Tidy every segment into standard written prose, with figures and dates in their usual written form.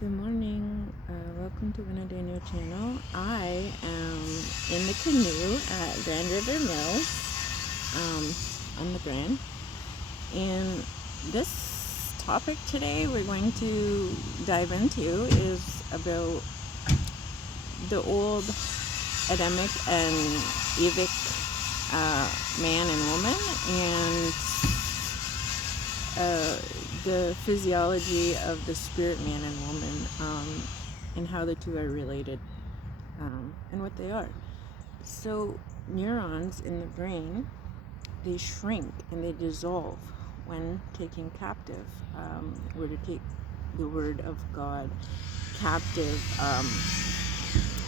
Good morning. Welcome to Vinadeno channel. I am in the canoe at Grand River Mills on the Grand. And this topic today we're going to dive into is about the old Adamic and egoic man and woman, and the physiology of the spirit man and woman, and how the two are related, and what they are. So neurons in the brain, they shrink and they dissolve when taken captive. We're to take the word of God captive,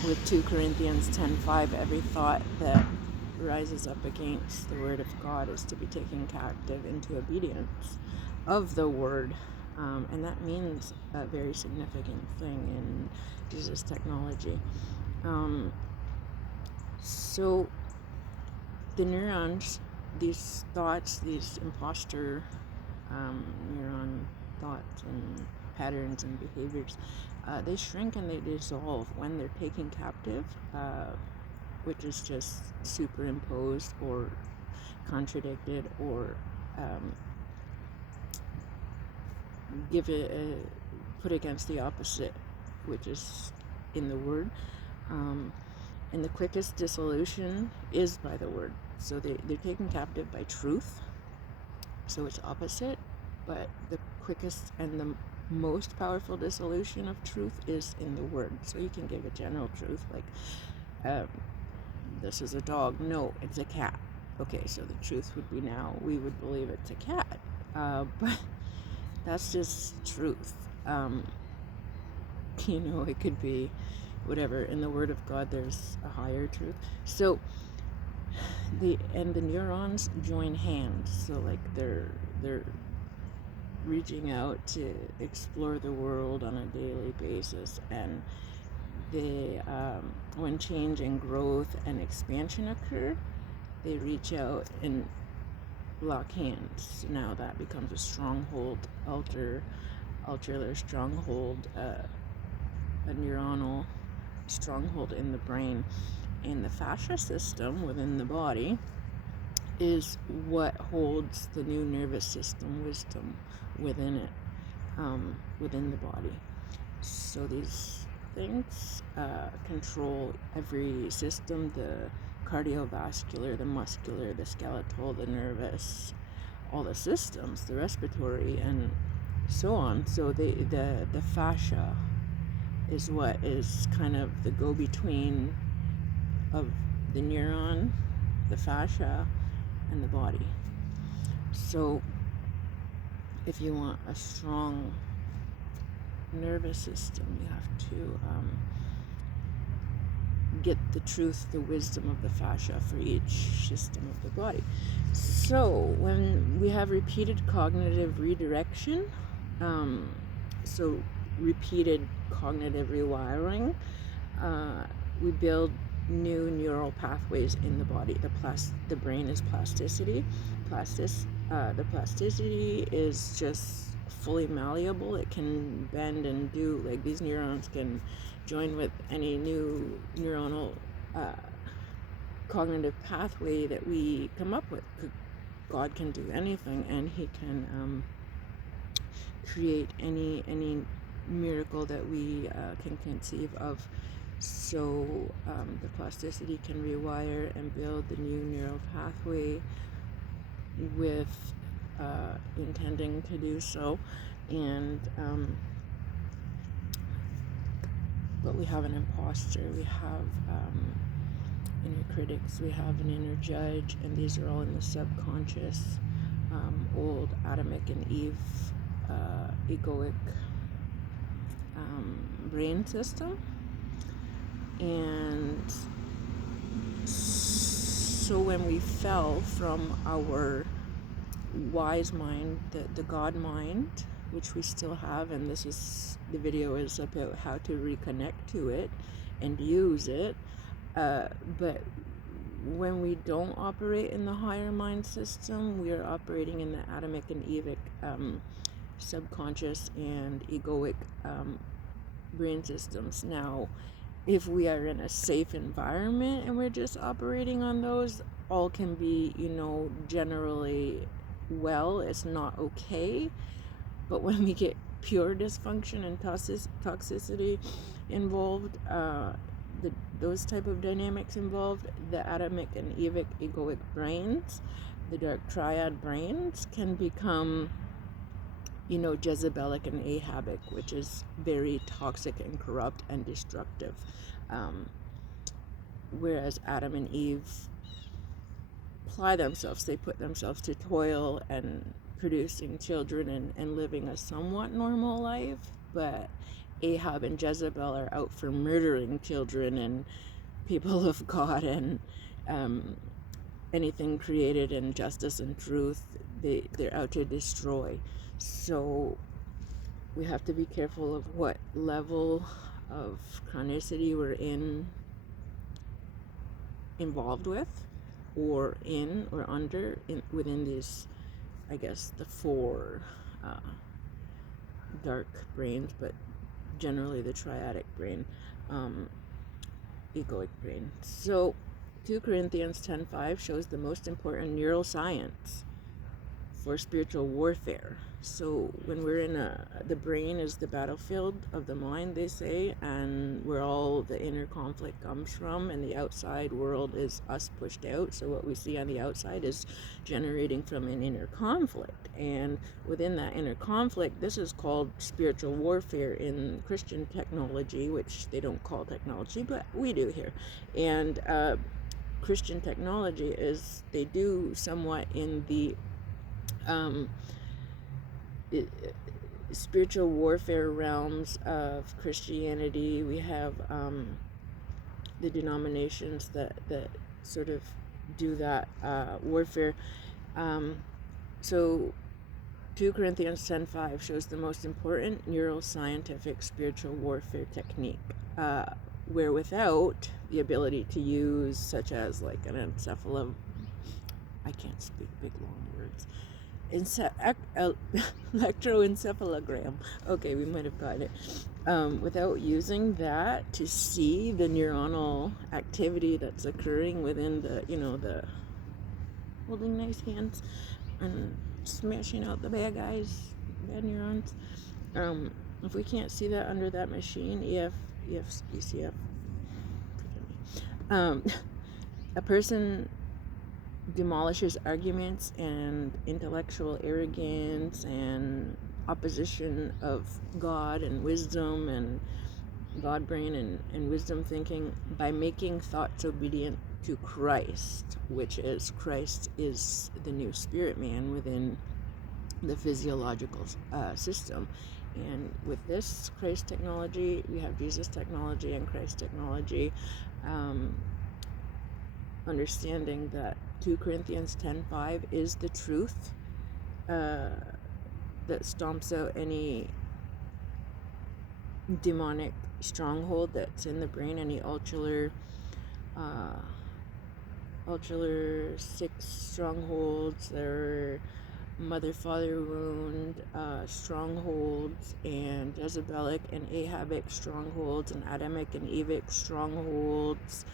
with 2 Corinthians 10:5. Every thought that rises up against the word of God is to be taken captive into obedience of the word, and that means a very significant thing in Jesus technology. So the neurons, these thoughts, these imposter neuron thoughts and patterns and behaviors, they shrink and they dissolve when they're taken captive, which is just superimposed or contradicted or put against the opposite, which is in the word. And the quickest dissolution is by the word. So they're taken captive by truth. So it's opposite, but the quickest and the most powerful dissolution of truth is in the word. So you can give a general truth like, this is a dog. No, it's a cat. Okay, so the truth would be now we would believe it's a cat. But that's just truth. It could be whatever. In the word of God, there's a higher truth. So the neurons join hands. So like they're reaching out to explore the world on a daily basis, and they when change and growth and expansion occur, they reach out and lock hands. Now that becomes a stronghold, ultra stronghold, a neuronal stronghold in the brain. And the fascia system within the body is what holds the new nervous system wisdom within it, within the body. So these things control every system: the cardiovascular, the muscular, the skeletal, the nervous, all the systems, the respiratory, and so on. So the fascia is what is kind of the go-between of the neuron, the fascia, and the body. So if you want a strong nervous system, you have to get the truth, the wisdom of the fascia for each system of the body. So when we have repeated cognitive redirection, so repeated cognitive rewiring, we build new neural pathways in the body. The brain is plasticity. The plasticity is just fully malleable. It can bend and do, like, these neurons can join with any new neuronal cognitive pathway that we come up with. God can do anything, and he can create any miracle that we can conceive of. So the plasticity can rewire and build the new neural pathway with intending to do so. And but we have an imposter, we have inner critics, we have an inner judge, and these are all in the subconscious, old Adamic and Eve egoic brain system. And so when we fell from our wise mind, the God mind, which we still have, and the video is about how to reconnect to it and use it, but when we don't operate in the higher mind system, we are operating in the Adamic and egoic subconscious and egoic brain systems. Now, if we are in a safe environment and we're just operating on those, all can be, generally well. It's not okay. But when we get pure dysfunction and toxicity involved, those type of dynamics involved, the atomic and egoic brains, the dark triad brains, can become, Jezebelic and Ahabic, which is very toxic and corrupt and destructive. Whereas Adam and Eve they put themselves to toil and producing children and living a somewhat normal life, but Ahab and Jezebel are out for murdering children and people of God, and anything created in justice and truth, they're out to destroy. So we have to be careful of what level of chronicity we're involved with, or in or under within these, I guess, the four dark brains, but generally the triadic brain, egoic brain. So 2 Corinthians 10:5 shows the most important neuroscience for spiritual warfare. So when we're in the brain is the battlefield of the mind, they say, and where all the inner conflict comes from, and the outside world is us pushed out. So what we see on the outside is generating from an inner conflict, and within that inner conflict, this is called spiritual warfare in Christian technology, which they don't call technology, but we do here. And Christian technology is, they do somewhat in the spiritual warfare realms of Christianity. We have the denominations that sort of do that warfare. So 2 Corinthians 10:5 shows the most important neuroscientific spiritual warfare technique, where without the ability to use, such as like an I can't speak big long words, electroencephalogram. Okay, we might have got it. Without using that to see the neuronal activity that's occurring within the holding nice hands and smashing out the bad neurons. If we can't see that under that machine, ECF, a person demolishes arguments and intellectual arrogance and opposition of God and wisdom and God brain and wisdom thinking by making thoughts obedient to Christ, which is Christ is the new spirit man within the physiological system. And with this Christ technology, we have Jesus technology and Christ technology, understanding that 2 Corinthians 10:5 is the truth that stomps out any demonic stronghold that's in the brain, any ulcer 6 strongholds, their mother father wound strongholds, and Jezebelic and Ahabic strongholds, and Adamic and Evic strongholds.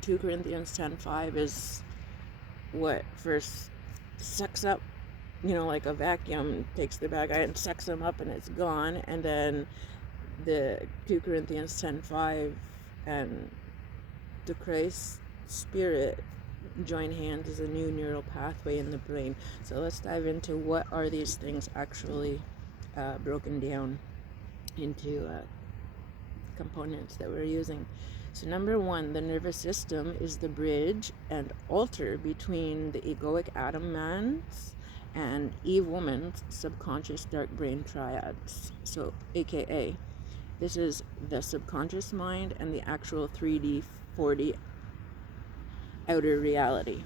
2 Corinthians 10:5 is what first sucks up, like a vacuum takes the bad guy and sucks him up and it's gone, and then the 2 Corinthians 10:5 and the Christ Spirit join hands as a new neural pathway in the brain. So let's dive into what are these things actually broken down into components that we're using. So number 1, the nervous system is the bridge and altar between the egoic Adam man's and Eve woman's subconscious dark brain triads. So aka, this is the subconscious mind and the actual 3D, 4D outer reality.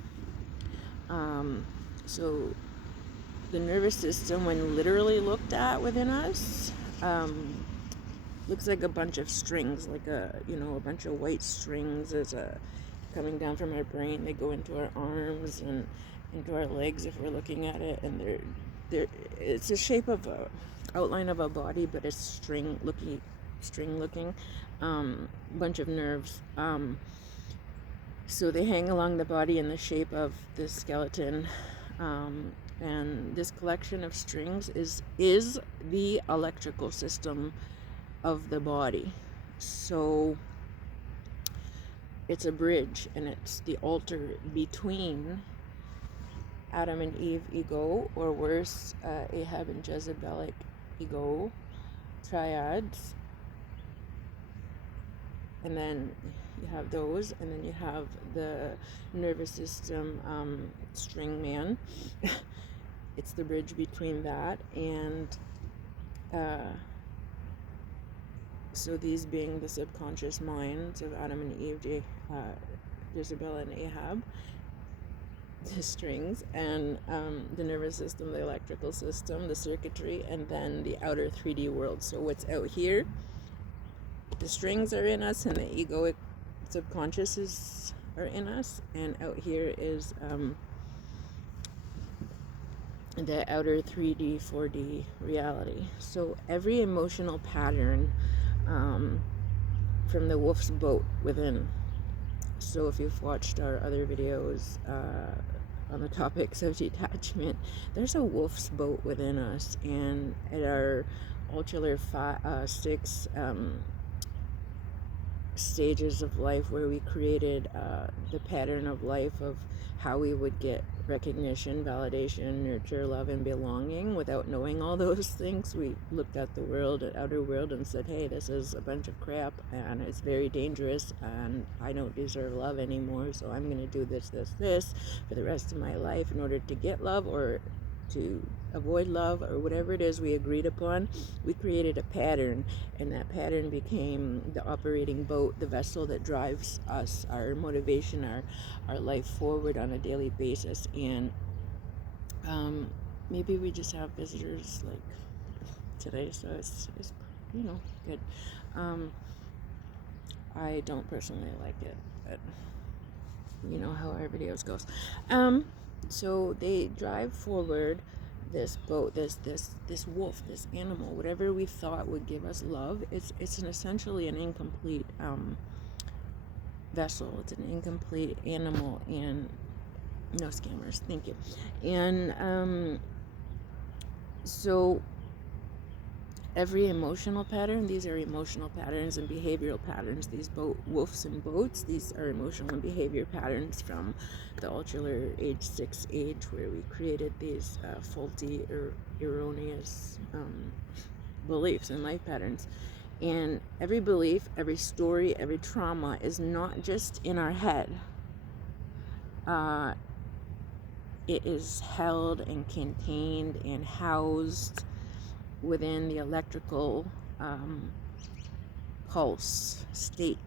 So the nervous system, when literally looked at within us, looks like a bunch of strings, like a bunch of white strings is coming down from our brain. They go into our arms and into our legs if we're looking at it, and they're it's the shape of outline of a body, but it's string looking, bunch of nerves. So they hang along the body in the shape of the skeleton. And this collection of strings is the electrical system of the body. So it's a bridge, and it's the altar between Adam and Eve ego, or worse, Ahab and Jezebelic ego triads. And then you have those, and then you have the nervous system string man. It's the bridge between that and so these being the subconscious minds of Adam and Eve, Jezebel and Ahab, the strings, and the nervous system, the electrical system, the circuitry, and then the outer 3D world. So what's out here, the strings are in us, and the egoic subconsciouses are in us, and out here is the outer 3D, 4D reality. So every emotional pattern from the wolf's boat within. So if you've watched our other videos on the topics of detachment, there's a wolf's boat within us, and at our ultra 6 stages of life, where we created the pattern of life of how we would get recognition, validation, nurture, love, and belonging. Without knowing all those things, we looked at the world, at outer world, and said, hey, this is a bunch of crap, and it's very dangerous, and I don't deserve love anymore, so I'm going to do this for the rest of my life in order to get love, or to avoid love, or whatever it is we agreed upon. We created a pattern, and that pattern became the operating boat, the vessel that drives us, our motivation, our life forward on a daily basis. And maybe we just have visitors like today, so it's good. I don't personally like it, but you know how our videos goes. So they drive forward this boat, this wolf, this animal, whatever we thought would give us love. It's essentially an incomplete vessel. It's an incomplete animal, and no scammers, thank you. And so every emotional pattern, these are emotional patterns and behavioral patterns. These wolves and boats, these are emotional and behavior patterns from the ultra age 6 age, where we created these faulty or erroneous beliefs and life patterns. And every belief, every story, every trauma is not just in our head. It is held and contained and housed within the electrical pulse state,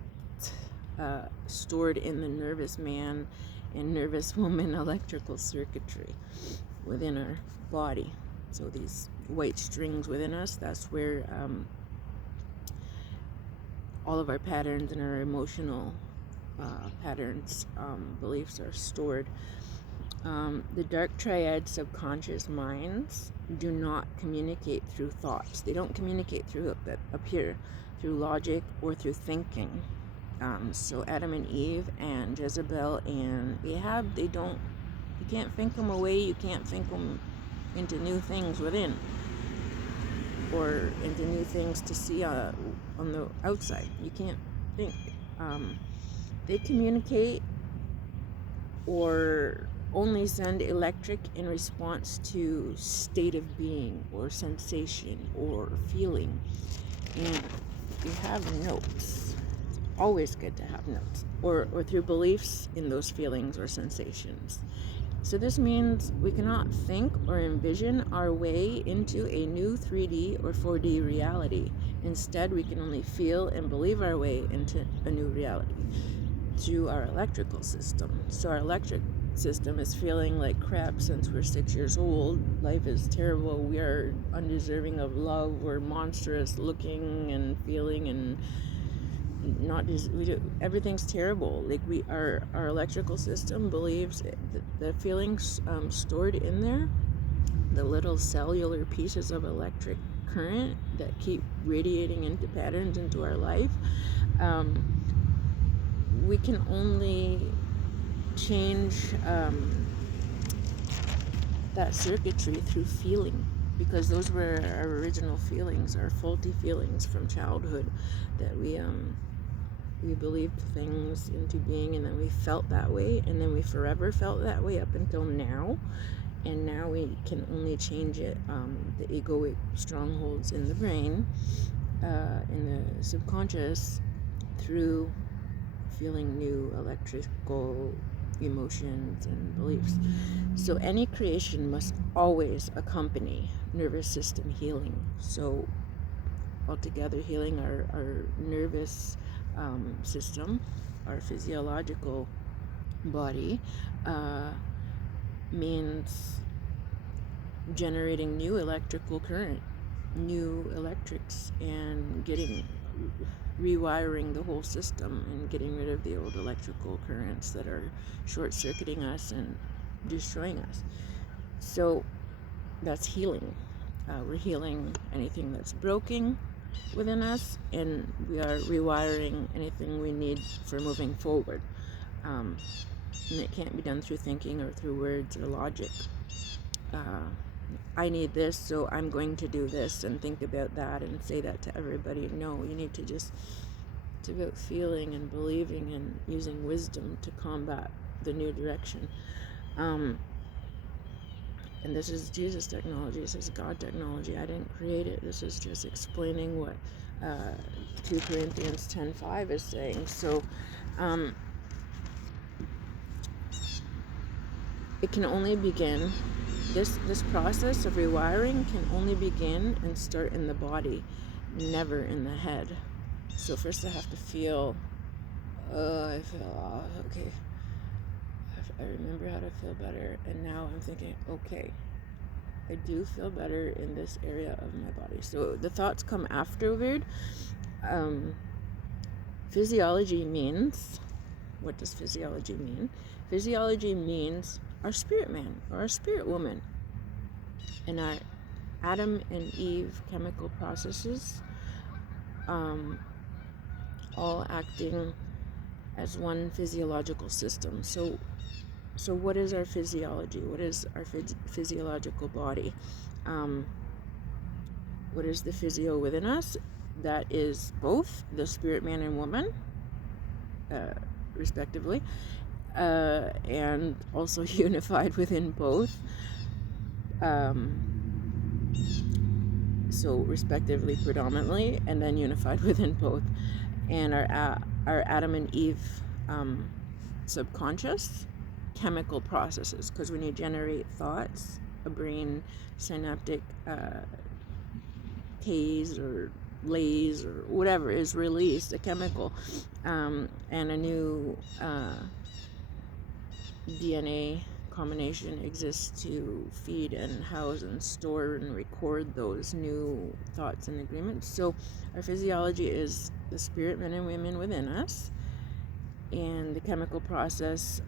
stored in the nervous man and nervous woman electrical circuitry within our body. So these white strings within us, that's where all of our patterns and our emotional patterns, beliefs are stored. The dark triad subconscious minds do not communicate through thoughts. They don't communicate through up here, through logic or through thinking. So Adam and Eve and Jezebel and Ahab, you can't think them away. You can't think them into new things within, or into new things to see on the outside. You can't think. They communicate or only send electric in response to state of being or sensation or feeling. And you have notes. It's always good to have notes, or through beliefs in those feelings or sensations. So this means we cannot think or envision our way into a new 3D or 4D reality. Instead, we can only feel and believe our way into a new reality through our electrical system. So our electric system is feeling like crap since we're 6 years old. Life is terrible. We are undeserving of love. We're monstrous looking and feeling, and everything's terrible. Like our electrical system believes the feelings stored in there, the little cellular pieces of electric current that keep radiating into patterns into our life, we can only change that circuitry through feeling, because those were our original feelings, our faulty feelings from childhood, that we believed things into being, and then we felt that way, and then we forever felt that way up until now. And now we can only change it, the egoic strongholds in the brain, in the subconscious, through feeling new electrical emotions and beliefs. So any creation must always accompany nervous system healing. So altogether, healing our nervous system, our physiological body, means generating new electrical current, new electrics, and rewiring the whole system and getting rid of the old electrical currents that are short-circuiting us and destroying us. So that's healing. We're healing anything that's broken within us, and we are rewiring anything we need for moving forward. And it can't be done through thinking or through words or logic. I need this, so I'm going to do this and think about that and say that to everybody. No, you need to just, it's about feeling and believing and using wisdom to combat the new direction. And this is Jesus technology, this is God technology. I didn't create it. This is just explaining what 2 Corinthians 10:5 is saying. So it can only begin, this process of rewiring can only begin and start in the body, never in the head. So first I have to feel, I feel okay, I remember how to feel better, and now I'm thinking, okay, I do feel better in this area of my body. So the thoughts come afterward. Physiology means, what does physiology mean? Physiology means our spirit man or our spirit woman, and our Adam and Eve chemical processes, all acting as one physiological system. So what is our physiology? What is our physiological body? What is the physio within us? That is both the spirit man and woman, respectively, and also unified within both. So respectively, predominantly, and then unified within both. And our Adam and Eve subconscious chemical processes, because when you generate thoughts, a brain synaptic haze or lays or whatever is released, a chemical, and a new DNA combination exists to feed and house and store and record those new thoughts and agreements. So our physiology is the spirit men and women within us, and the chemical process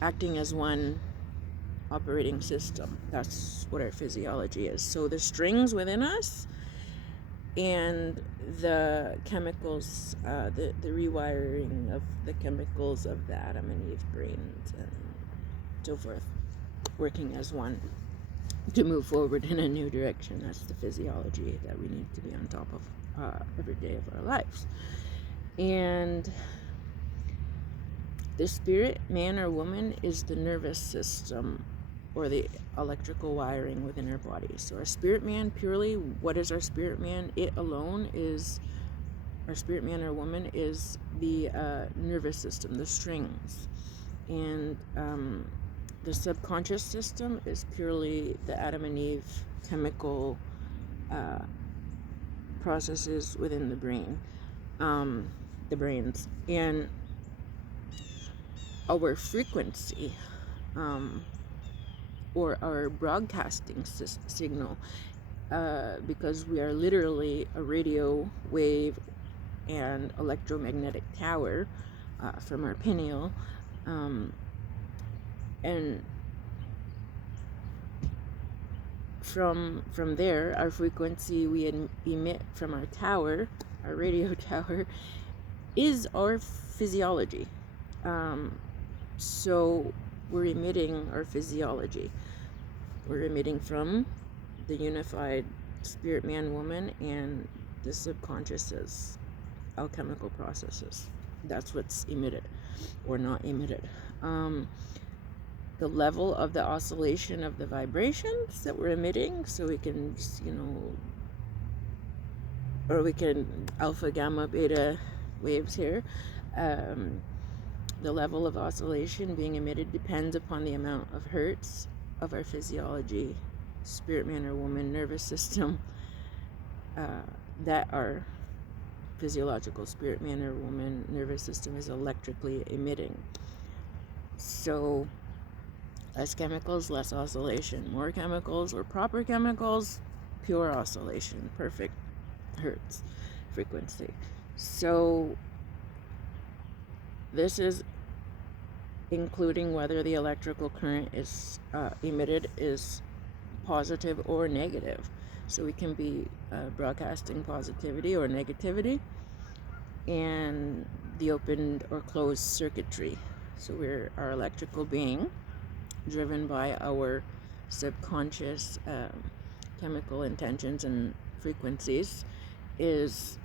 acting as one operating system. That's what our physiology is. So the strings within us and the chemicals, the rewiring of the chemicals of the Adam and Eve brains and so forth, working as one to move forward in a new direction. That's the physiology that we need to be on top of every day of our lives. And the spirit man or woman is the nervous system or the electrical wiring within our body. So our spirit man, purely, what is our spirit man? It alone is, our spirit man or woman is the nervous system, the strings. And the subconscious system is purely the Adam and Eve chemical processes within the brain, the brains. And our frequency, or our broadcasting signal, because we are literally a radio wave and electromagnetic tower from our pineal, and from there, our frequency we emit from our tower, our radio tower, is our physiology. So we're emitting our physiology. We're emitting from the unified spirit man woman and the subconscious's alchemical processes. That's what's emitted or not emitted. The level of the oscillation of the vibrations that we're emitting, so we can, or we can alpha, gamma, beta waves here. The level of oscillation being emitted depends upon the amount of hertz of our physiology, spirit man or woman, nervous system, that our physiological spirit man or woman nervous system is electrically emitting. So less chemicals, less oscillation. More chemicals or proper chemicals, pure oscillation, perfect hertz frequency. So this is including whether the electrical current is emitted is positive or negative. So we can be broadcasting positivity or negativity, and the open or closed circuitry. So we're our electrical being, driven by our subconscious chemical intentions and frequencies, is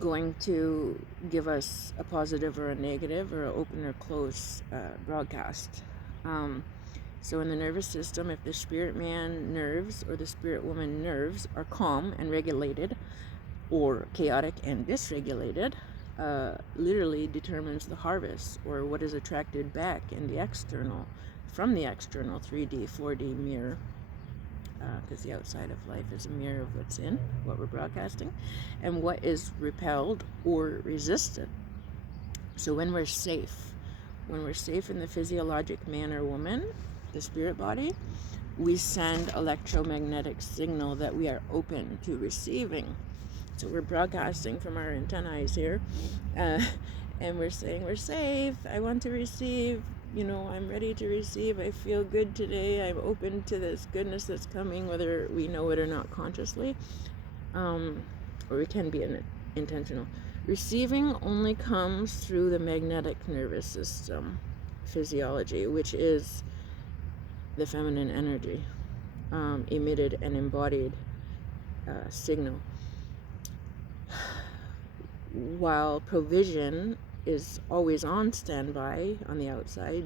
going to give us a positive or a negative or an open or closed broadcast. So in the nervous system, if the spirit man nerves or the spirit woman nerves are calm and regulated, or chaotic and dysregulated, literally determines the harvest, or what is attracted back in the external, from the external 3D, 4D mirror, because the outside of life is a mirror of what's in, what we're broadcasting, and what is repelled or resisted. So when we're safe in the physiologic man or woman, the spirit body, we send electromagnetic signal that we are open to receiving. So we're broadcasting from our antennae here, and we're saying we're safe, I want to receive, I'm ready to receive, I feel good today, I'm open to this goodness that's coming, whether we know it or not consciously, or we can be intentional. Receiving only comes through the magnetic nervous system physiology, which is the feminine energy, emitted and embodied signal. While provision is always on standby on the outside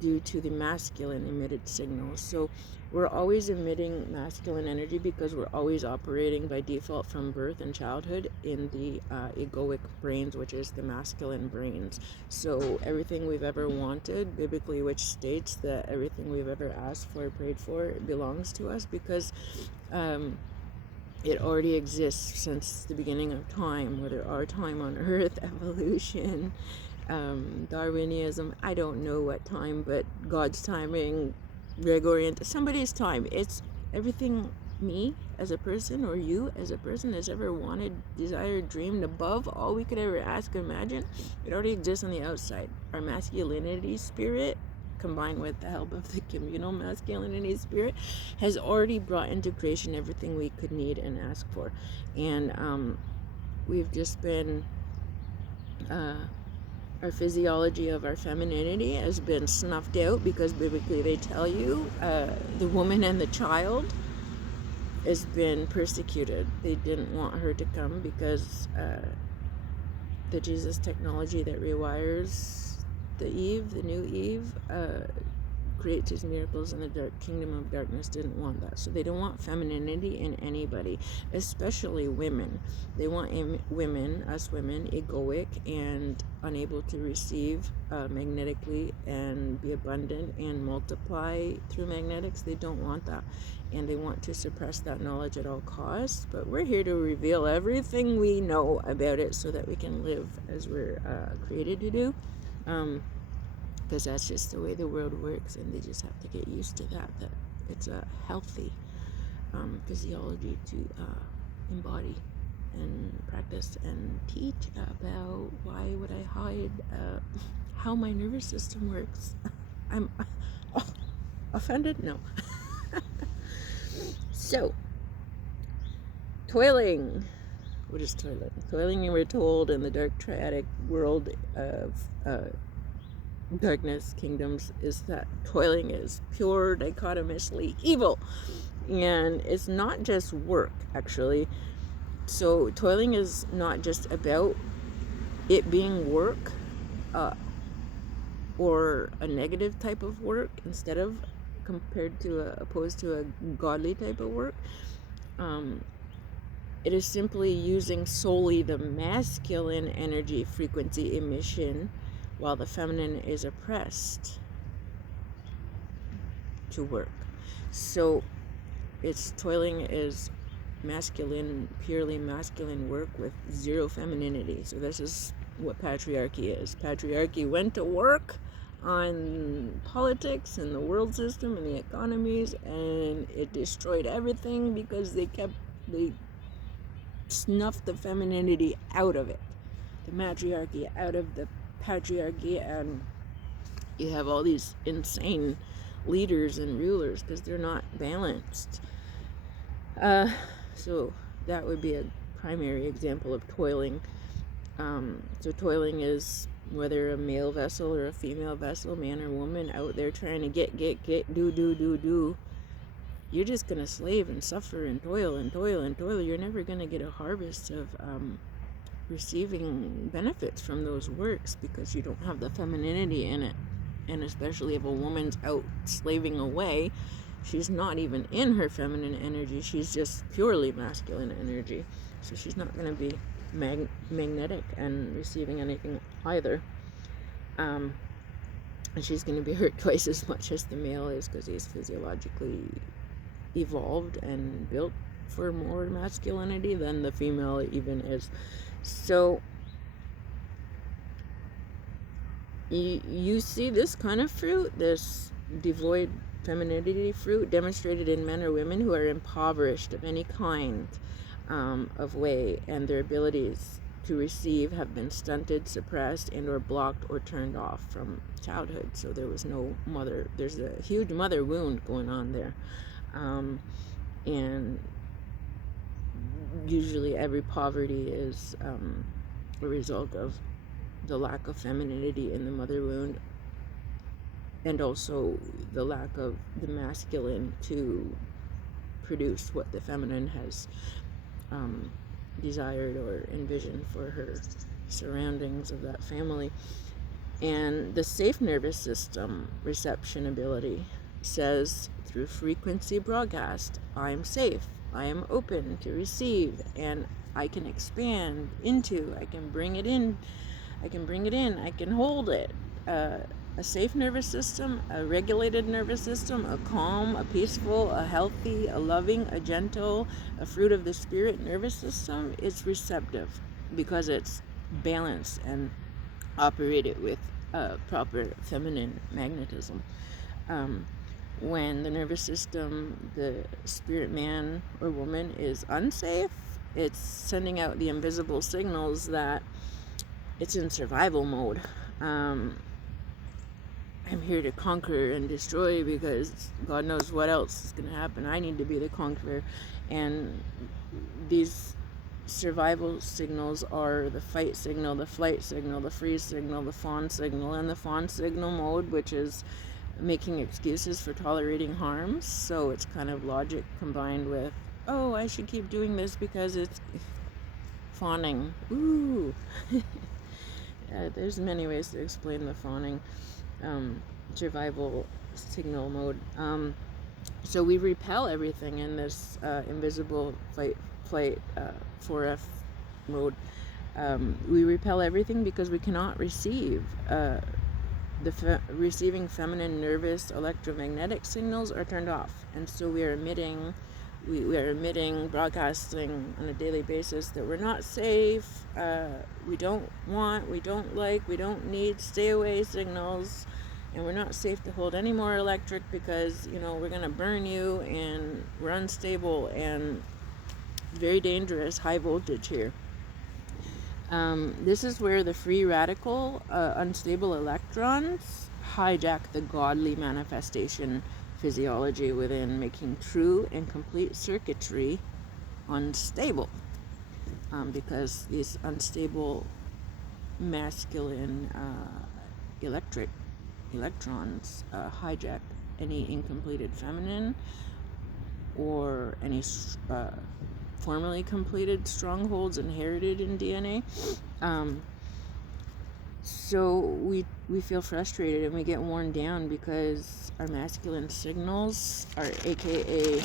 due to the masculine emitted signals. So we're always emitting masculine energy because we're always operating by default from birth and childhood in the egoic brains, which is the masculine brains. So everything we've ever wanted, biblically, which states that everything we've ever asked for, prayed for, belongs to us, because it already exists since the beginning of time, whether our time on earth, evolution, Darwinism, I don't know what time, but God's timing, Gregorian, somebody's time. It's everything me as a person, or you as a person, has ever wanted, desired, dreamed above, all we could ever ask or imagine. It already exists on the outside. Our masculinity spirit, combined with the help of the communal masculinity spirit, has already brought into creation everything we could need and ask for. And we've just been our physiology of our femininity has been snuffed out, because biblically they tell you the woman and the child has been persecuted. They didn't want her to come because the Jesus technology that rewires the Eve, the new Eve, creates his miracles in the dark kingdom of darkness, didn't want that. So they don't want femininity in anybody, especially women. They want women, us women, egoic and unable to receive magnetically and be abundant and multiply through magnetics. They don't want that, and they want to suppress that knowledge at all costs. But we're here to reveal everything we know about it so that we can live as we're created to do. Because that's just the way the world works, and they just have to get used to that it's a healthy physiology to embody and practice and teach about. Why would I hide how my nervous system works? offended? No. So, toiling. What is toiling? Toiling, you were told, in the dark triadic world of darkness kingdoms, is that toiling is pure dichotomously evil. And it's not just work, actually. So toiling is not just about it being work, or a negative type of work, instead of opposed to a godly type of work. It is simply using solely the masculine energy frequency emission while the feminine is oppressed to work. So it's toiling is masculine, purely masculine work with zero femininity. So this is what patriarchy is. Patriarchy went to work on politics and the world system and the economies, and it destroyed everything because they snuffed the femininity out of it, the matriarchy out of the patriarchy, and you have all these insane leaders and rulers because they're not balanced. So that would be a primary example of toiling. So toiling is whether a male vessel or a female vessel, man or woman, out there trying to get, do. You're just going to slave and suffer and toil and toil and toil. You're never going to get a harvest of receiving benefits from those works because you don't have the femininity in it. And especially if a woman's out slaving away, she's not even in her feminine energy. She's just purely masculine energy. So she's not going to be magnetic and receiving anything either. And she's going to be hurt twice as much as the male is because he's physiologically evolved and built for more masculinity than the female even is. So you see this kind of fruit, this devoid femininity fruit, demonstrated in men or women who are impoverished of any kind of way, and their abilities to receive have been stunted, suppressed, and or blocked or turned off from childhood. So there was no mother. There's a huge mother wound going on there. And usually every poverty is a result of the lack of femininity in the mother wound, and also the lack of the masculine to produce what the feminine has desired or envisioned for her surroundings of that family. And the safe nervous system reception ability says, through frequency broadcast, I am safe, I am open to receive, and I can expand into, I can bring it in, I can hold it. A safe nervous system, a regulated nervous system, a calm, a peaceful, a healthy, a loving, a gentle, a fruit of the spirit nervous system is receptive because it's balanced and operated with proper feminine magnetism. When the nervous system, the spirit man or woman, is unsafe, it's sending out the invisible signals that it's in survival mode. I'm here to conquer and destroy because God knows what else is going to happen. I need to be the conqueror. And these survival signals are the fight signal, the flight signal, the freeze signal, the fawn signal, and the fawn signal mode, which is making excuses for tolerating harms. So it's kind of logic combined with, oh, I should keep doing this because it's fawning. Ooh. There's many ways to explain the fawning survival signal mode. So we repel everything in this invisible fight, flight, 4F mode. We repel everything because we cannot receive. Receiving feminine nervous electromagnetic signals are turned off, and so we are emitting, broadcasting on a daily basis that we're not safe, we don't want, we don't like, we don't need, stay away signals, and we're not safe to hold any more electric because, we're going to burn you, and we're unstable and very dangerous, high voltage here. This is where the free radical, unstable electrons hijack the godly manifestation physiology within, making true and complete circuitry unstable, because these unstable masculine electrons hijack any incompleted feminine or any formerly completed strongholds inherited in DNA. So we feel frustrated and we get worn down because our masculine signals, our AKA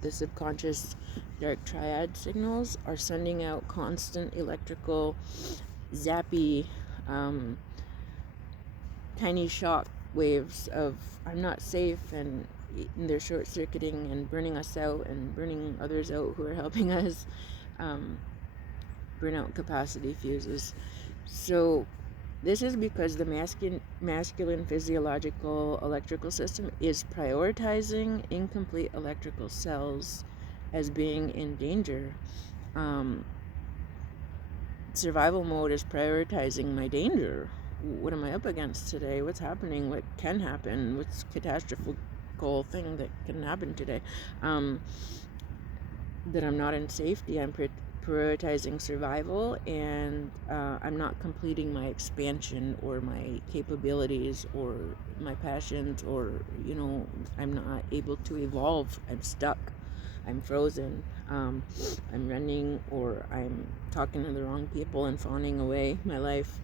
the subconscious dark triad signals, are sending out constant electrical zappy tiny shock waves of I'm not safe, and they're short-circuiting and burning us out and burning others out who are helping us. Burnout capacity fuses. So this is because the masculine physiological electrical system is prioritizing incomplete electrical cells as being in danger. Survival mode is prioritizing my danger. What am I up against today? What's happening? What can happen? What's catastrophical thing that can happen today? That I'm not in safety. I'm prioritizing survival, and I'm not completing my expansion or my capabilities or my passions, or I'm not able to evolve. I'm stuck. I'm frozen. I'm running, or I'm talking to the wrong people and fawning away my life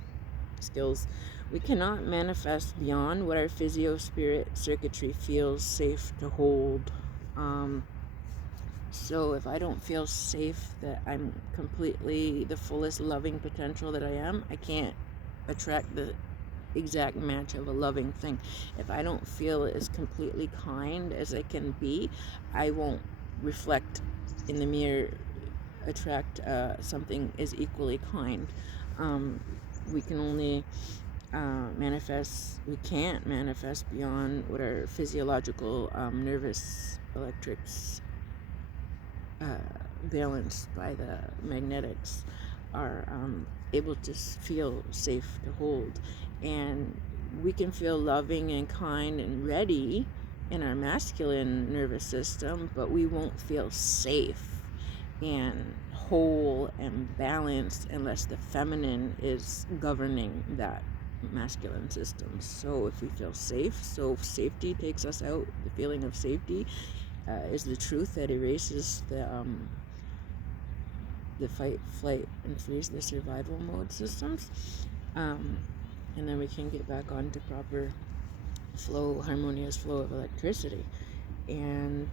skills. We cannot manifest beyond what our physio-spirit circuitry feels safe to hold. So if I don't feel safe that I'm completely the fullest loving potential that I am, I can't attract the exact match of a loving thing. If I don't feel as completely kind as I can be, I won't reflect in the mirror, attract something as equally kind. We can only we can't manifest beyond what our physiological nervous electrics balanced by the magnetics are able to feel safe to hold. And we can feel loving and kind and ready in our masculine nervous system, but we won't feel safe and whole and balanced unless the feminine is governing that masculine system. So if we feel safe, so safety takes us out, the feeling of safety is the truth that erases the fight, flight, and freeze, the survival mode systems, and then we can get back onto proper flow, harmonious flow of electricity. And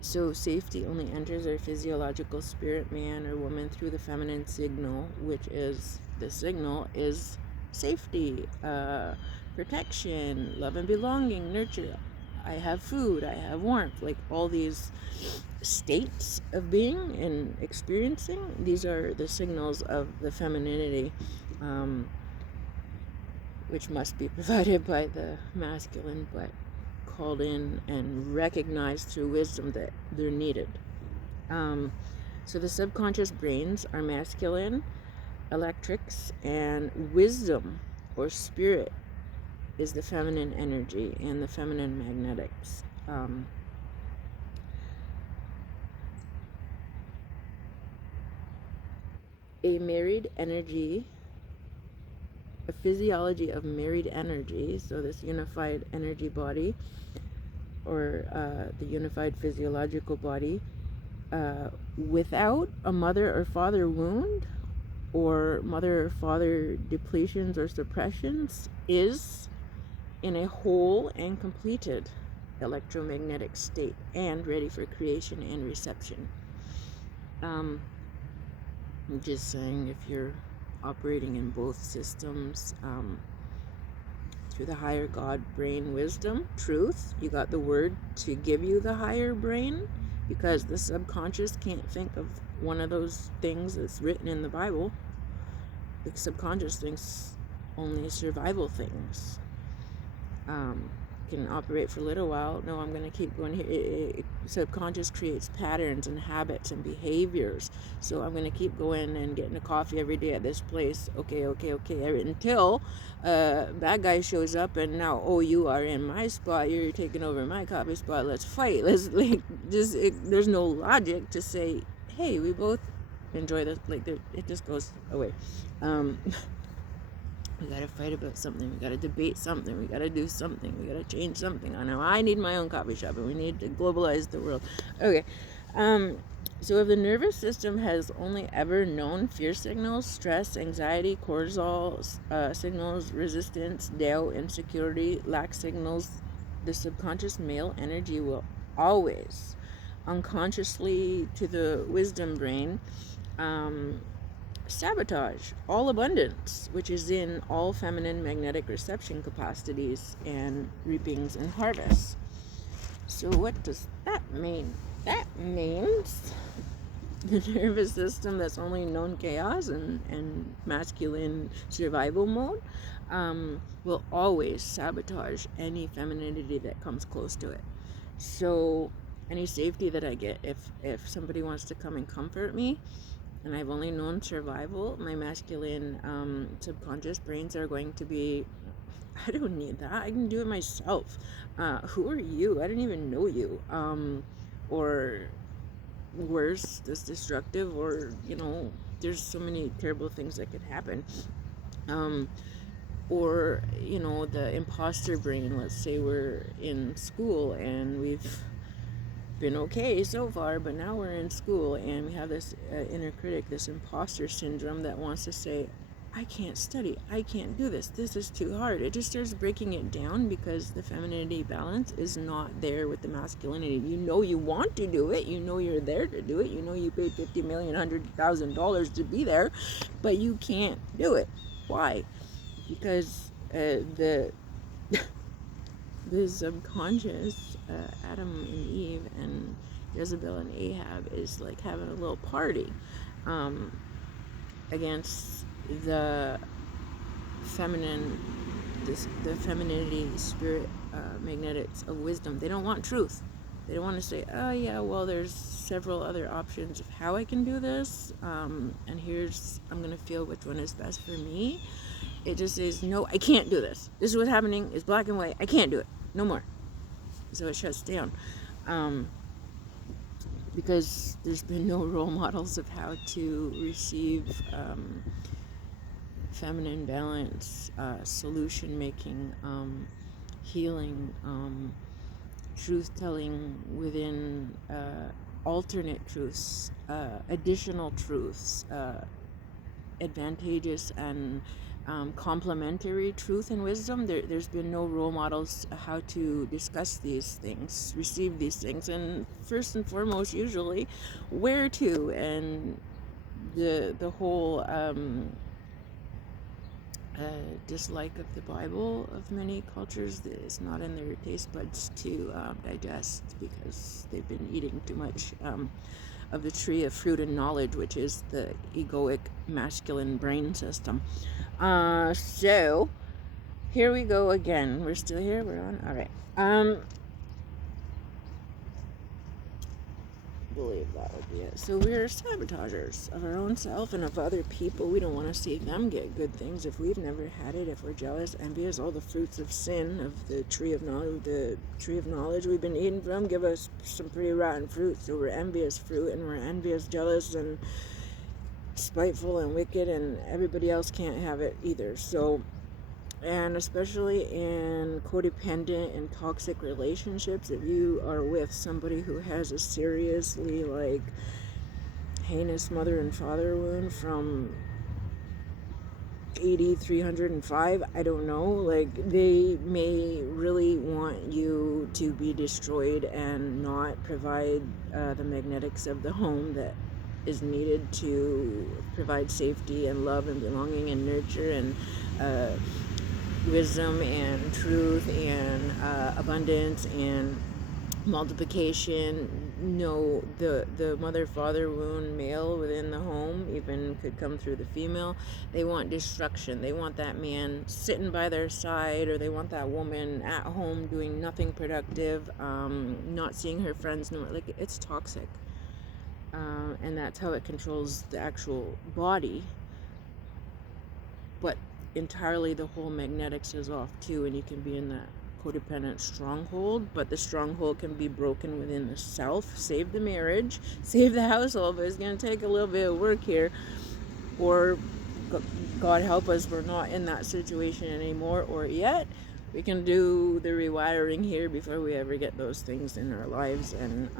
so safety only enters our physiological spirit, man or woman, through the feminine signal, which is the signal is safety, protection, love and belonging, nurture. I have food, I have warmth, like all these states of being and experiencing. These are the signals of the femininity, which must be provided by the masculine, but called in and recognized through wisdom that they're needed. So the subconscious brains are masculine electrics, and wisdom or spirit is the feminine energy and the feminine magnetics. A married energy, a physiology of married energy, so this unified energy body, or the unified physiological body, without a mother or father wound or mother or father depletions or suppressions, is in a whole and completed electromagnetic state and ready for creation and reception. I'm just saying, if you're operating in both systems, through the higher God brain wisdom, truth, you got the word to give you the higher brain, because the subconscious can't think of one of those things that's written in the Bible. The subconscious thinks only survival things. can operate for a little while. No, I'm going to keep going here. Subconscious creates patterns and habits and behaviors. So I'm going to keep going and getting a coffee every day at this place. Okay, until bad guy shows up and now, oh, you are in my spot. You're taking over my coffee spot. Let's fight. Let's there's no logic to say, hey, we both enjoy this. It just goes away. We gotta fight about something. We gotta debate something. We gotta do something. We gotta change something. I know I need my own coffee shop, and we need to globalize the world. Okay. So if the nervous system has only ever known fear signals, stress, anxiety, cortisol signals, resistance, doubt, insecurity, lack signals, the subconscious male energy will always, unconsciously to the wisdom brain, sabotage all abundance, which is in all feminine magnetic reception capacities and reapings and harvests. So what does that mean? That means the nervous system that's only known chaos and masculine survival mode will always sabotage any femininity that comes close to it. So any safety that I get, if somebody wants to come and comfort me, and I've only known survival, my masculine subconscious brains are going to be, I don't need that. I can do it myself. Who are you? I don't even know you. Or worse, this destructive, or, there's so many terrible things that could happen. Or, the imposter brain, let's say we're in school and we've been okay so far, but now we're in school and we have this inner critic, this imposter syndrome that wants to say, I can't study, I can't do this is too hard. It just starts breaking it down because the femininity balance is not there with the masculinity. You want to do it, you're there to do it, you paid $50 million, $100,000 to be there, but you can't do it. Why? Because the subconscious, Adam and Eve and Jezebel and Ahab, is like having a little party against the feminine, the femininity, spirit, magnetics of wisdom. They don't want truth. They don't want to say, oh yeah, well, there's several other options of how I can do this, and I'm going to feel which one is best for me. It just says, no, I can't do this. This is what's happening. It's black and white. I can't do it. No more. So it shuts down. Because there's been no role models of how to receive feminine balance, solution making, healing, truth telling within alternate truths, additional truths, advantageous and complementary truth and wisdom. There's been no role models how to discuss these things, receive these things, and first and foremost, usually, where to. And the whole dislike of the Bible of many cultures is not in their taste buds to digest, because they've been eating too much of the tree of fruit and knowledge, which is the egoic masculine brain system. So here we go again. We're still here. We're on. All right. Believe that would be it. So we're sabotagers of our own self and of other people. We don't want to see them get good things if we've never had it. If we're jealous, envious, all the fruits of sin of the tree of knowledge we've been eating from give us some pretty rotten fruit. So we're envious fruit, and we're envious, jealous, and spiteful and wicked, and everybody else can't have it either. So, and especially in codependent and toxic relationships, if you are with somebody who has a seriously heinous mother and father wound from 80, 305, I don't know, they may really want you to be destroyed and not provide the magnetics of the home that is needed to provide safety and love and belonging and nurture and wisdom and truth and abundance and multiplication. no, the mother father wound male within the home even could come through the female. They want destruction. They want that man sitting by their side, or they want that woman at home doing nothing productive, not seeing her friends. No, like, it's toxic, and that's how it controls the actual body. But entirely the whole magnetics is off too, and you can be in that codependent stronghold, but the stronghold can be broken within the self. Save the marriage, save the household, but it's going to take a little bit of work here, or God help us, we're not in that situation anymore, or yet we can do the rewiring here before we ever get those things in our lives. And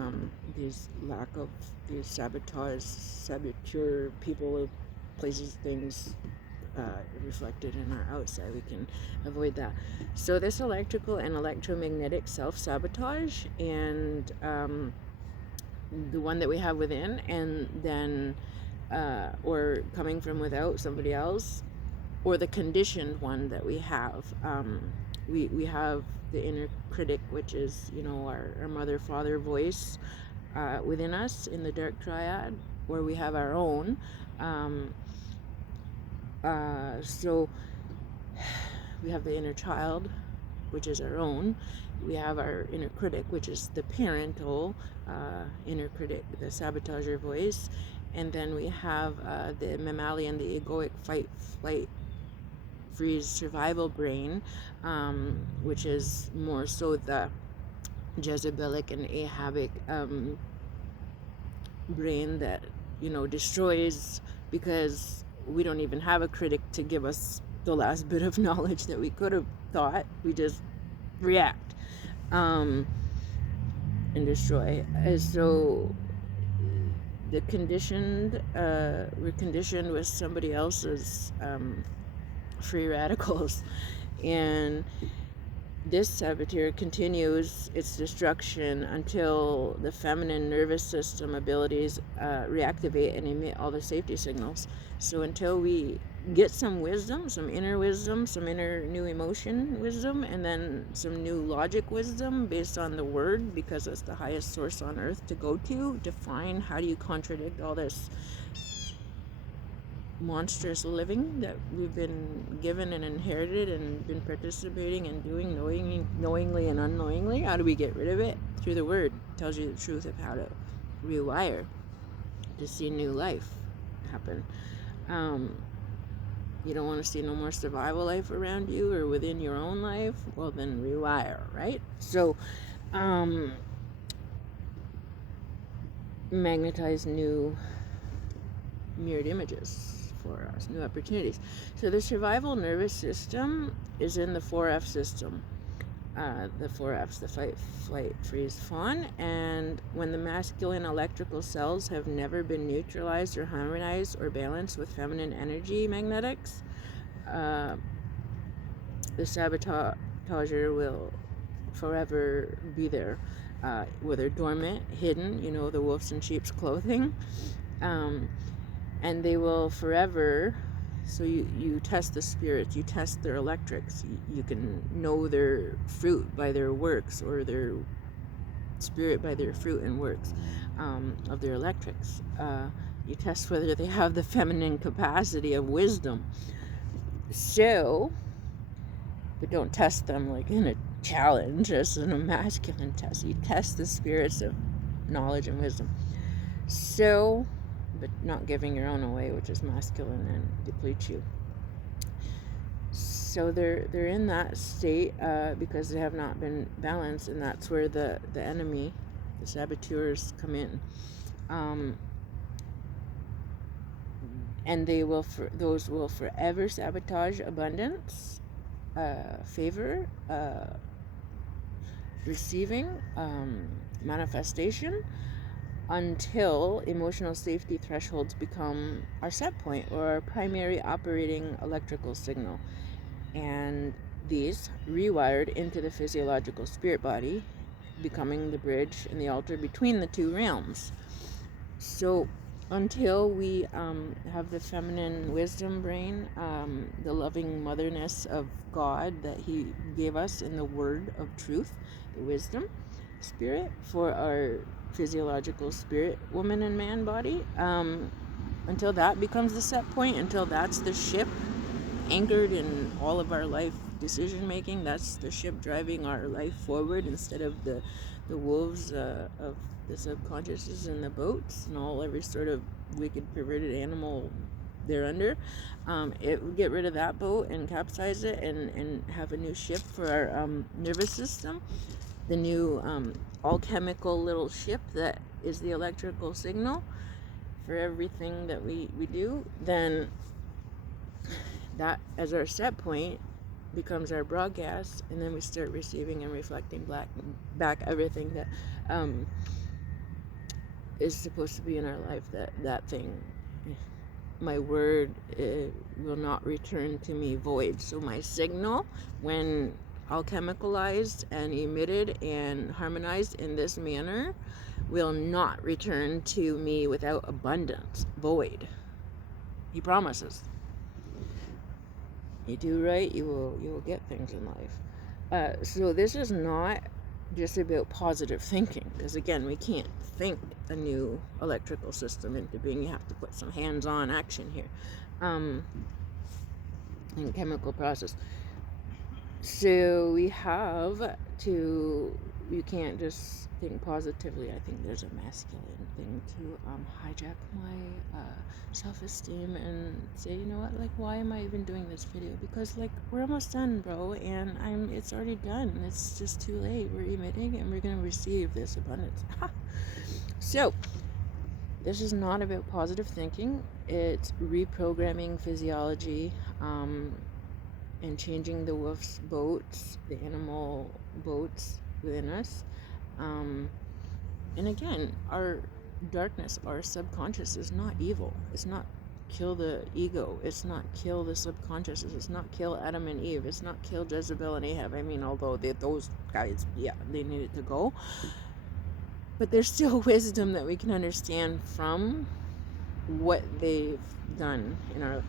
these lack of these saboteur people, places, things reflected in our outside, we can avoid that. So this electrical and electromagnetic self-sabotage, and the one that we have within, and then or coming from without somebody else, or the conditioned one that we have, we have the inner critic, which is, you know, our mother father voice within us in the dark triad, where we have our own. So we have the inner child, which is our own. We have our inner critic, which is the parental inner critic, the sabotager voice. And then we have the mammalian, the egoic fight, flight, freeze, survival brain, which is more so the Jezebelic and Ahabic brain that, you know, destroys, because we don't even have a critic to give us the last bit of knowledge that we could have thought. We just react and destroy. So the conditioned, we're conditioned with somebody else's free radicals, and this saboteur continues its destruction until the feminine nervous system abilities reactivate and emit all the safety signals. So until we get some wisdom, some inner new emotion wisdom, and then some new logic wisdom based on the word, because it's the highest source on earth to go to define how do you contradict all this monstrous living that we've been given and inherited and been participating in doing knowingly and unknowingly. How do we get rid of it? Through the word. It tells you the truth of how to rewire to see new life happen. You don't want to see no more survival life around you or within your own life? Well, then rewire, right? So magnetize new mirrored images for us, new opportunities. So the survival nervous system is in the 4F system. The 4Fs, the fight, flight, freeze, fawn. And when the masculine electrical cells have never been neutralized or harmonized or balanced with feminine energy magnetics, the sabotager will forever be there, whether dormant, hidden, you know, the wolves in sheep's clothing. And they will forever, so you test the spirits, you test their electrics. You can know their fruit by their works, or their spirit by their fruit and works of their electrics. You test whether they have the feminine capacity of wisdom. So, but don't test them like in a challenge, just in a masculine test. You test the spirits of knowledge and wisdom. So, but not giving your own away, which is masculine and depletes you. So they're in that state because they have not been balanced, and that's where the enemy, the saboteurs, come in. And those will forever sabotage abundance, favor, receiving, manifestation, until emotional safety thresholds become our set point, or our primary operating electrical signal. And these rewired into the physiological spirit body, becoming the bridge and the altar between the two realms. So until we have the feminine wisdom brain, the loving motherness of God that He gave us in the word of truth, the wisdom, spirit, for our physiological spirit, woman and man body. Until that becomes the set point, until that's the ship anchored in all of our life decision making, that's the ship driving our life forward instead of the wolves of the subconsciouses and the boats and every sort of wicked perverted animal they're under. It would get rid of that boat and capsize it and have a new ship for our nervous system, the new all chemical little ship that is the electrical signal for everything that we do. Then that, as our set point, becomes our broadcast, and then we start receiving and reflecting back everything that is supposed to be in our life. That thing, my word, will not return to me void. So my signal, when all chemicalized and emitted and harmonized in this manner, will not return to me without abundance, void. He promises. You do right, you will get things in life. So this is not just about positive thinking, because again, we can't think a new electrical system into being. You have to put some hands-on action here, and chemical process. So we have to. You can't just think positively. I think there's a masculine thing to hijack my self-esteem and say, you know what, like, why am I even doing this video? Because, like, we're almost done, bro, and it's already done. It's just too late. We're emitting and we're gonna receive this abundance. So this is not about positive thinking. It's reprogramming physiology and changing the wolf's boats, the animal boats within us. And again, our darkness, our subconscious is not evil. It's not kill the ego. It's not kill the subconscious. It's not kill Adam and Eve. It's not kill Jezebel and Ahab. I mean, although those guys, yeah, they needed to go. But there's still wisdom that we can understand from what they've done in our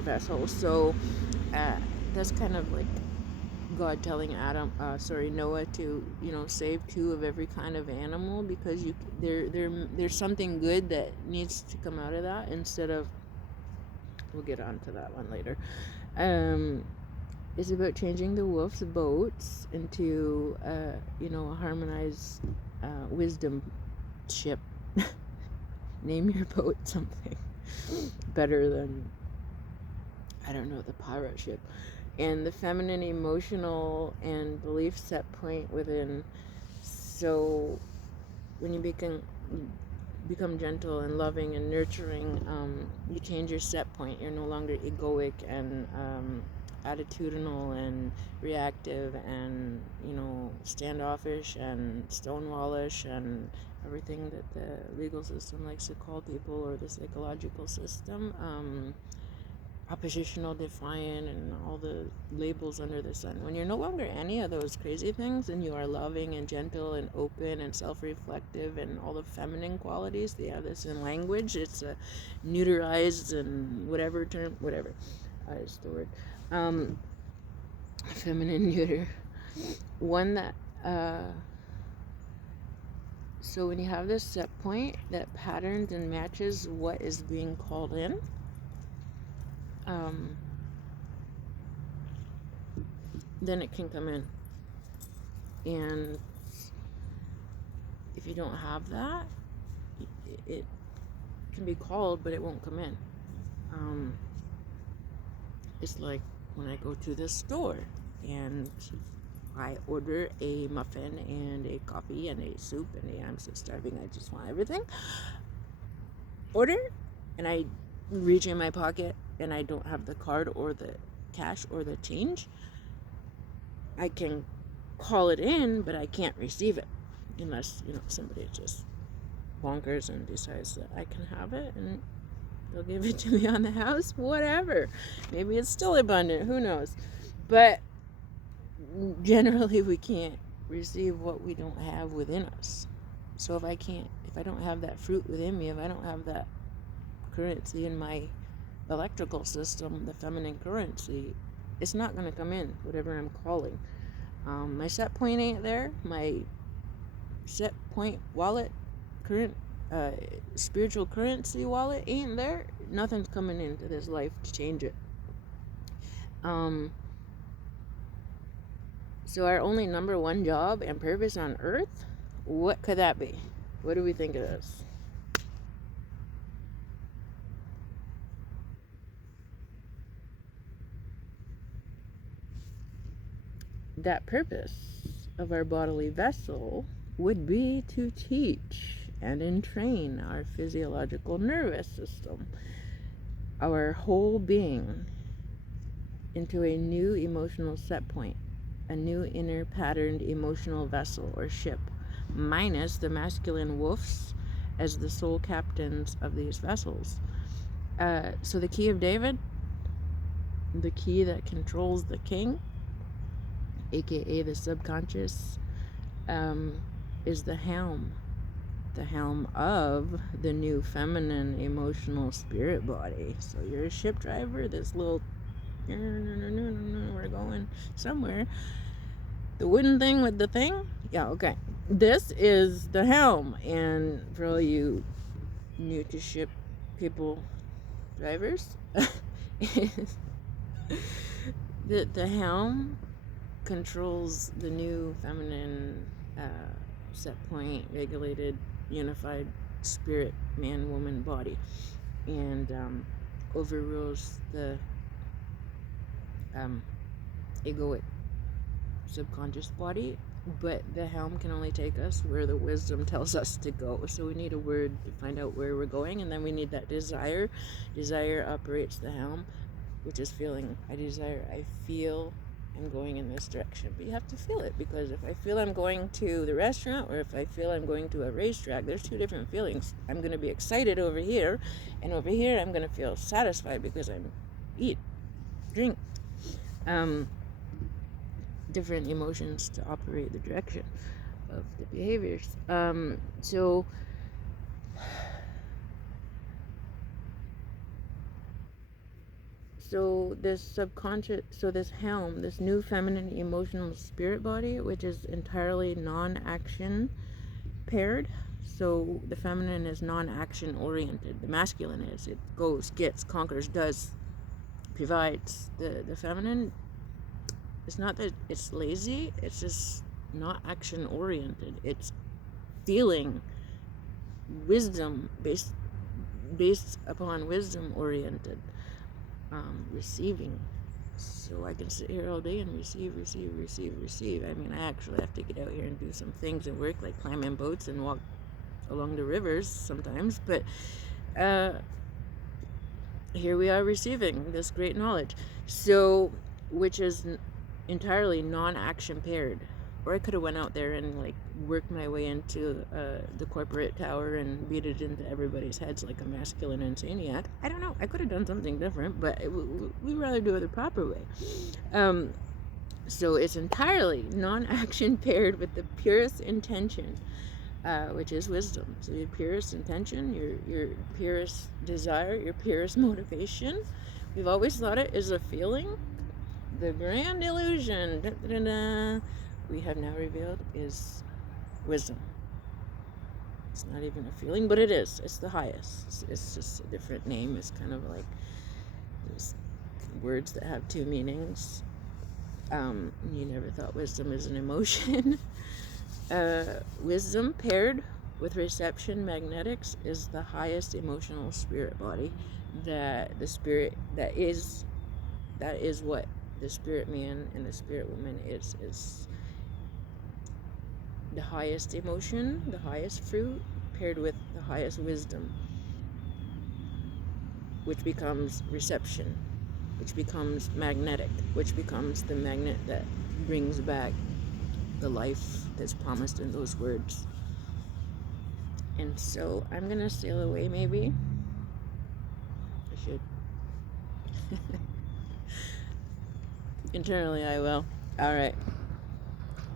vessel. So that's kind of like God telling Noah to, save 2 of every kind of animal, because there's something good that needs to come out of that, instead of, we'll get on to that one later. It's about changing the wolf's boats into a harmonized wisdom ship. Name your boat something better than, I don't know, the pirate ship. And the feminine emotional and belief set point within. So when you become gentle and loving and nurturing, you change your set point. You're no longer egoic and attitudinal and reactive and standoffish and stonewallish and everything that the legal system likes to call people, or the psychological system. Oppositional, defiant, and all the labels under the sun. When you're no longer any of those crazy things, and you are loving and gentle and open and self-reflective and all the feminine qualities, they have this in language. It's a neuterized and whatever term, whatever is the word. Feminine neuter. One that so when you have this set point that patterns and matches what is being called in, then it can come in. And if you don't have that, it can be called, but it won't come in. It's like when I go to the store and I order a muffin and a coffee and a soup and I'm so starving, I just want everything. Order, and I reach in my pocket and I don't have the card or the cash or the change. I can call it in, but I can't receive it unless somebody just bonkers and decides that I can have it, and they'll give it to me on the house. Whatever, maybe it's still abundant, who knows. But generally we can't receive what we don't have within us. So if I don't have that fruit within me, if I don't have that currency in my electrical system, the feminine currency, it's not going to come in, whatever I'm calling. My set point ain't there. My set point wallet, current spiritual currency wallet ain't there. Nothing's coming into this life to change it. So our only number one job and purpose on earth, what could that be? What do we think it is? That purpose of our bodily vessel would be to teach and entrain our physiological nervous system, our whole being, into a new emotional set point, a new inner patterned emotional vessel or ship, minus the masculine wolves as the sole captains of these vessels. So the key of David, the key that controls the king, aka the subconscious, is the helm of the new feminine emotional spirit body. So you're a ship driver, this little we're going somewhere. The wooden thing with the thing? Yeah, okay. This is the helm. And for all you new to ship people, drivers, the helm controls the new feminine set point, regulated, unified spirit, man, woman body, and overrules the egoic subconscious body. But the helm can only take us where the wisdom tells us to go. So we need a word to find out where we're going, and then we need that desire. Desire operates the helm, which is feeling. I feel I'm going in this direction. But you have to feel it, because if I feel I'm going to the restaurant, or if I feel I'm going to a racetrack, there's two different feelings. I'm going to be excited over here, and over here I'm going to feel satisfied because I'm eat, drink. Different emotions to operate the direction of the behaviors. So this subconscious, this helm, this new feminine emotional spirit body, which is entirely non-action paired. So the feminine is non-action oriented. The masculine is, it goes, gets, conquers, does, provides. The feminine, it's not that it's lazy, it's just not action oriented. It's feeling, wisdom based upon wisdom oriented, receiving. So I can sit here all day and receive. I mean, I actually have to get out here and do some things and work, like climb in boats and walk along the rivers sometimes, but here we are receiving this great knowledge, so which is entirely non-action paired. Or I could have went out there and like worked my way into the corporate tower and beat it into everybody's heads like a masculine insaniac. I don't know, I could have done something different, but we'd rather do it the proper way. So it's entirely non-action paired with the purest intention, which is wisdom. So your purest intention, your purest desire, your purest motivation. We've always thought it is a feeling. The grand illusion, we have now revealed, is wisdom. It's not even a feeling, but it is. It's the highest. It's just a different name. It's kind of like those words that have two meanings. You never thought wisdom is an emotion. Wisdom paired with reception magnetics is the highest emotional spirit body that the spirit that is what the spirit man and the spirit woman is the highest emotion, the highest fruit, paired with the highest wisdom, which becomes reception, which becomes magnetic, which becomes the magnet that brings back the life that's promised in those words. And so I'm gonna sail away, maybe. I should. Internally I will. Alright.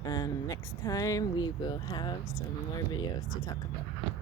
And next time we will have some more videos to talk about.